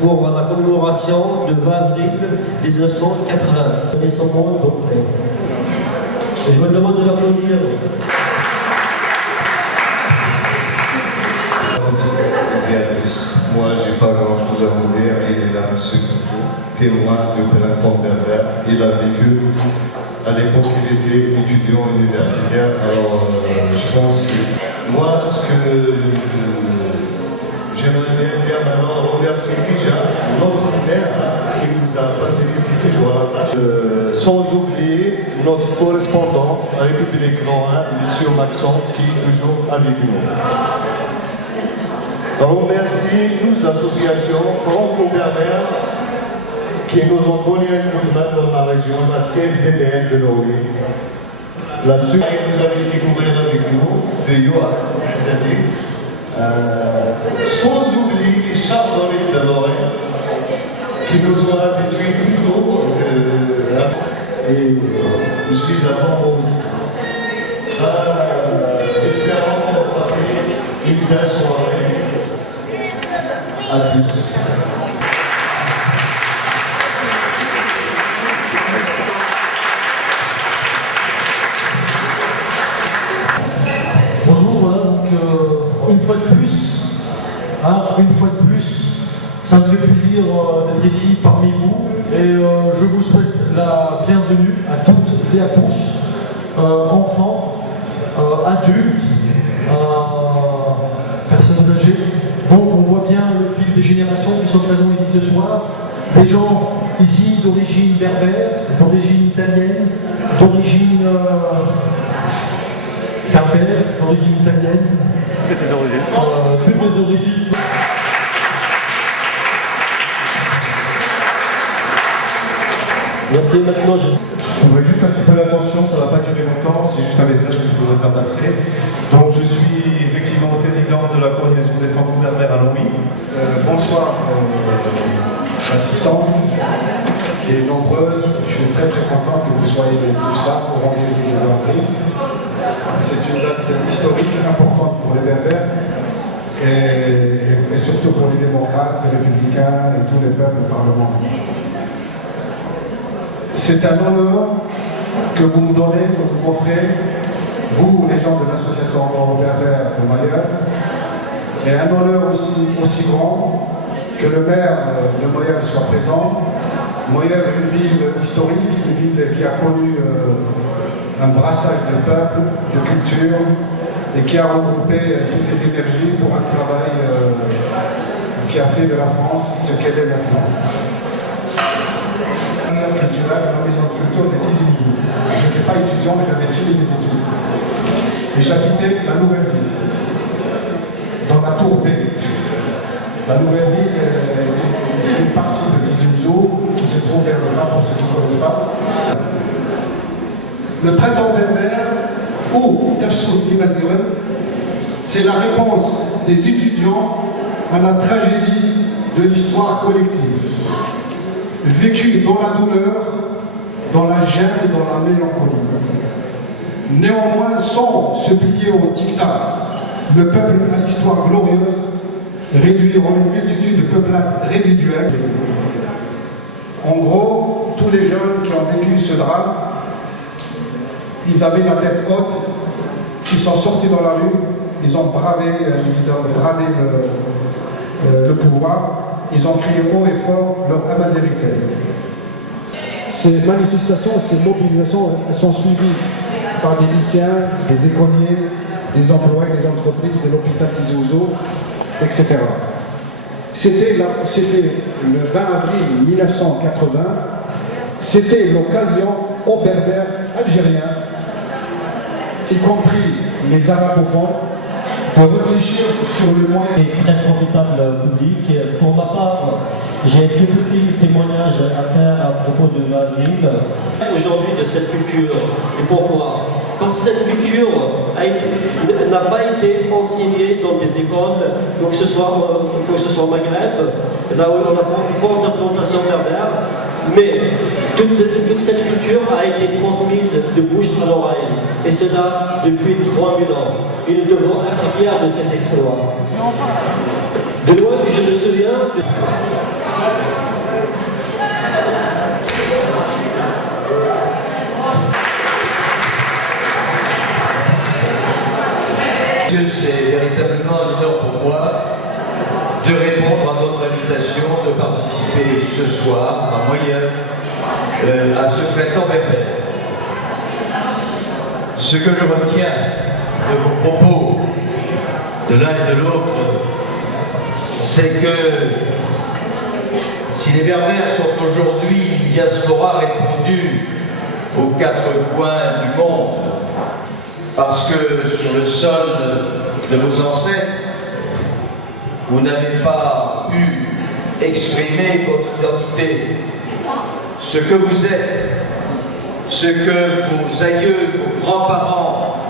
pour la commémoration de 20 avril 1980. Et son mot d'entrée. Je vous demande de l'applaudir. Moi, j'ai pas grand-chose à vous dire. Il est là, M. Couteau, témoin de Printemps Berbère. Il a vécu. À l'époque, il était étudiant universitaire. Alors, je pense que moi, ce que j'aimerais bien maintenant remercier déjà notre maire qui nous a facilité toujours la tâche. Sans oublier notre correspondant à République Nord, M. Maxon, qui est toujours avec nous. Remercie nous associations franco-berbères qui nous ont donné un coup de main dans la région, la CFDBN de Norway. La SUC vous avez découvert avec nous, de Johan, sans oublier les chardonnays de Lorraine qui nous ont habitués toujours et je les attends aussi. Espérons passer une belle soirée. À plus. Bonjour, voilà, donc une fois de plus, ça me fait plaisir d'être ici parmi vous et je vous souhaite la bienvenue à toutes et à tous, enfants, adultes, personnes âgées. Donc on voit bien le fil des générations qui sont présents ici ce soir. Des gens ici d'origine berbère, d'origine italienne, d'origine berbère, d'origine italienne. Toutes les origines. Toutes les origines. Merci, maintenant Je voudrais juste un petit peu l'attention, ça ne va pas durer longtemps, c'est juste un message que je voudrais faire passer. Donc je suis effectivement président de la coordination des franco-berbères à Longwy. Bonsoir, l'assistance est nombreuse. Je suis très content que vous soyez tous là pour rendre les avril. C'est une date historique importante pour les Berbères et surtout pour les démocrates, les républicains et tous les peuples parlementaires. C'est un honneur que vous me donnez, que vous m'offrez, vous, les gens de l'association Berbère de Mayenne, et un honneur aussi grand que le maire de Mayenne soit présent. Mayenne est une ville historique, une ville qui a connu un brassage de peuples, de cultures, et qui a regroupé toutes les énergies pour un travail qui a fait de la France ce qu'elle est maintenant. Culturelle à la maison de culture des Tizi-Ouzou. Je n'étais pas étudiant, mais j'avais fini mes études. Et j'habitais la nouvelle ville, dans la tour B. La nouvelle ville, c'est une partie de Tizi-Ouzou qui se trouve vers le nord pour ceux qui ne connaissent pas. Le printemps berbère, ou Tafsou Imaziren, c'est la réponse des étudiants à la tragédie de l'histoire collective. Vécu dans la douleur, dans la gêne et dans la mélancolie. Néanmoins, sans se plier au dictat, le peuple à l'histoire glorieuse, réduit en une multitude de peuplades résiduelles. En gros, tous les jeunes qui ont vécu ce drame, ils avaient la tête haute, ils sont sortis dans la rue, ils ont bradé le pouvoir. Ils ont crié haut et fort leur amazérité. Ces manifestations, ces mobilisations, elles sont suivies par des lycéens, des écoliers, des employés, des entreprises, de l'hôpital Tizi-Ouzou, etc. C'était le 20 avril 1980, c'était l'occasion aux Berbères algériens, y compris les arabophones, de réfléchir sur le moyen. Et très profitable public. Pour ma part, j'ai quelques petits témoignages à faire à propos de ma ville. Aujourd'hui de cette culture. Et pourquoi? Parce que cette culture n'a pas été enseignée dans des écoles, donc que ce soit au Maghreb, là où on a une grande implantation berbère, mais toute cette culture a été transmise de bouche à l'oreille, et cela depuis 3000 ans. Et nous devons être fiers de cet exploit. De loin, je me souviens, C'est véritablement un honneur pour moi de répondre à votre invitation de participer ce soir, à moyen, à ce printemps Bethel. Ce que je retiens de vos propos, de l'un et de l'autre, c'est que si les Berbères sont aujourd'hui une diaspora répandue aux quatre coins du monde, parce que sur le sol de vos ancêtres, vous n'avez pas pu exprimer votre identité, ce que vous êtes, ce que vos aïeux, vos grands-parents